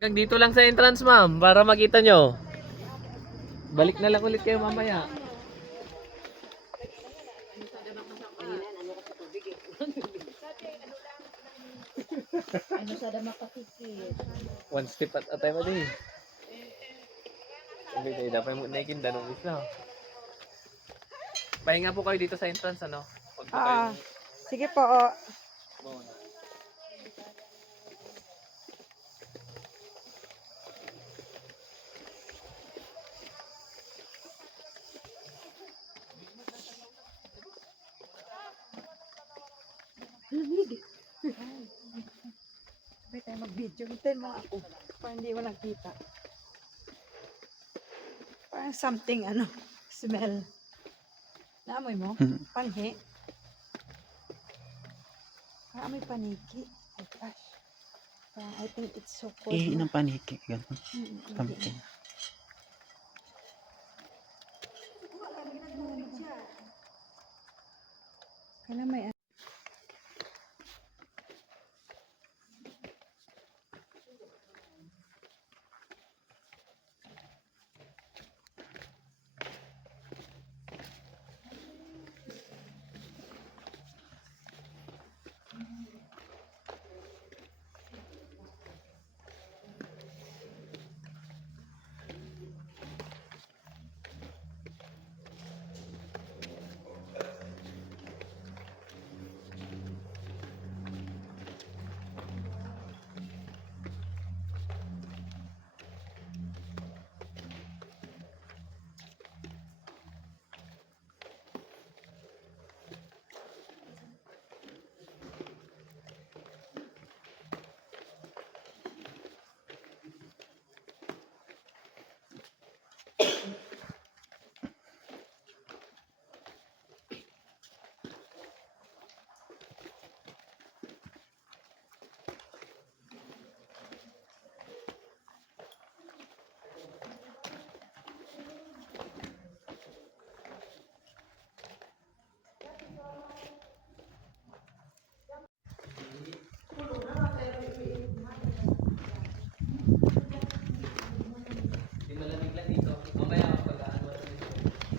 Hanggang dito lang sa entrance, ma'am, para makita nyo. Balik na lang ulit kayo mamaya. Ano sa dama pakikit? One step at a time adi. Sabi tayo, dapat mo naikin danong isa. Pahinga po kayo dito sa entrance, ano? Pag po kayo... Sige po. Oh. Sabay tayo mag-video. Hintayin mo ako. Para hindi mo nakita. Parang something, smell. Naamoy mo? Panhi. Parang amoy paniki. Oh gosh. Parang I think it's so cold. Ng paniki. Ganun. Something. Kailan may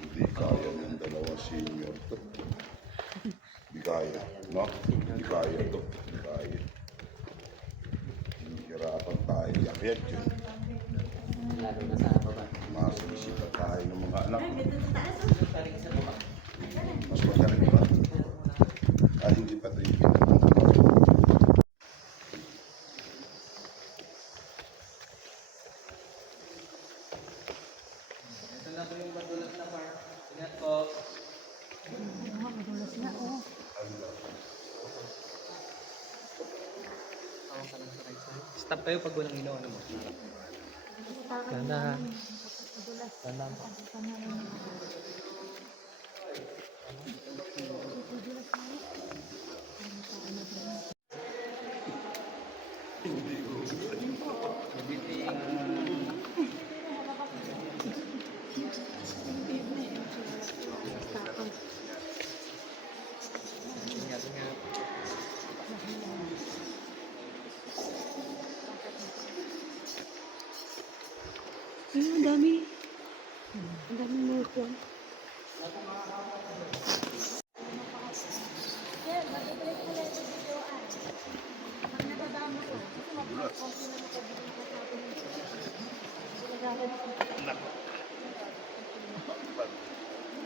Hindi kaya ng dalawa senior to. Hindi kaya, no? Hindi kaya to. Hindi kaya. Hihirapan tayo. Yakyan yun. Lalo na sa baba. Masisita tayo ng mga anak. Mas magaling ba? Ah, hindi pa tayo Ito na po yung madulas na part. Ingat po. madulas na, oh. Stop kayo pag walang ilaw, ano mo? Ganda. Ganda po. Ingat, ingat. Ay, ang dami. Ang dami mo ko.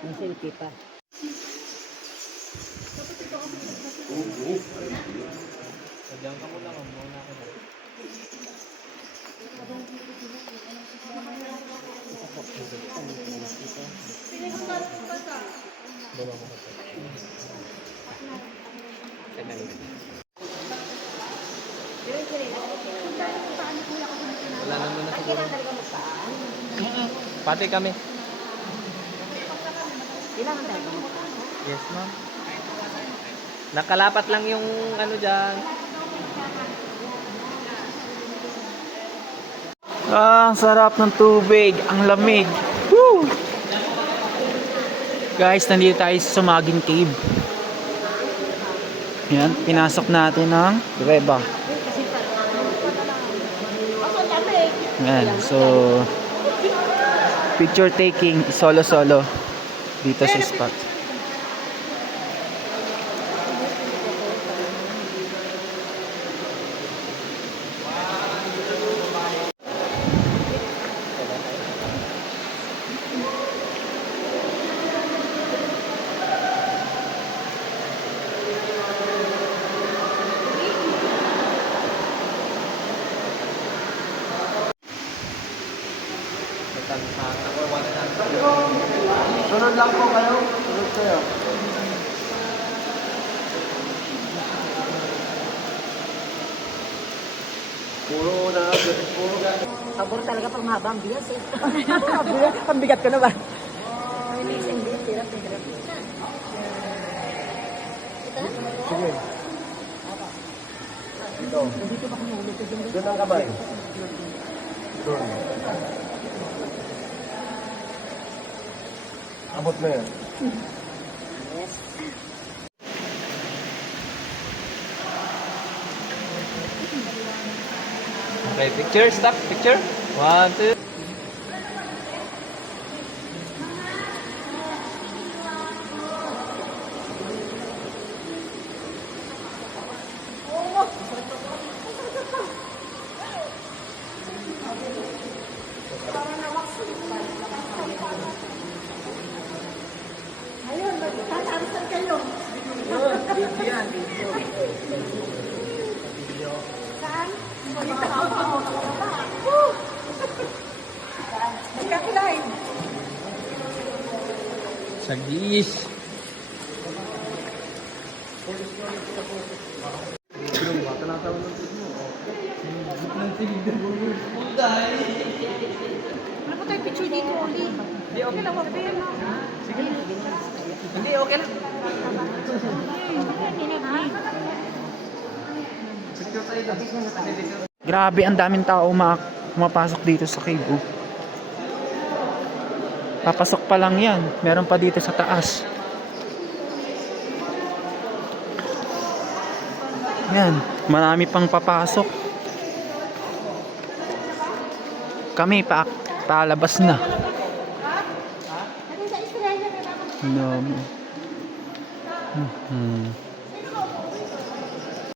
Ang selfie pa. Sadyang ka mo lang, muna ako na. Bawa mo ka. Wala naman na siguro. Pati kami. Yes, ma'am. Nakalapat lang yung ano dyan. Ah, ang sarap ng tubig. Ang lamig. Woo! Guys, nandito tayo sa Sumagin Cave. Yan, pinasok natin ang Reba. Yan, so picture taking solo-solo dito sa spot. Sunod lang po kayo. Sunod kayo. Puro na, puro na. Pabor talaga pag mahabang bias eh. Pambigat ko na ba? Hindi, hirap. Sige. Ito. Doon ang kamay. Doon. Abot na yan. Okay, picture, stop, picture. 1, 2. Magkakilay. Sagis. Ano po tayo picture dito, Oli? Hindi, okay lang. Sabihin mo. Hindi, okay lang. Grabe, ang daming tao pumapasok dito sa cave. Oh. Papasok pa lang yan. Meron pa dito sa taas. Yan, marami pang papasok. Kami palabas na. No.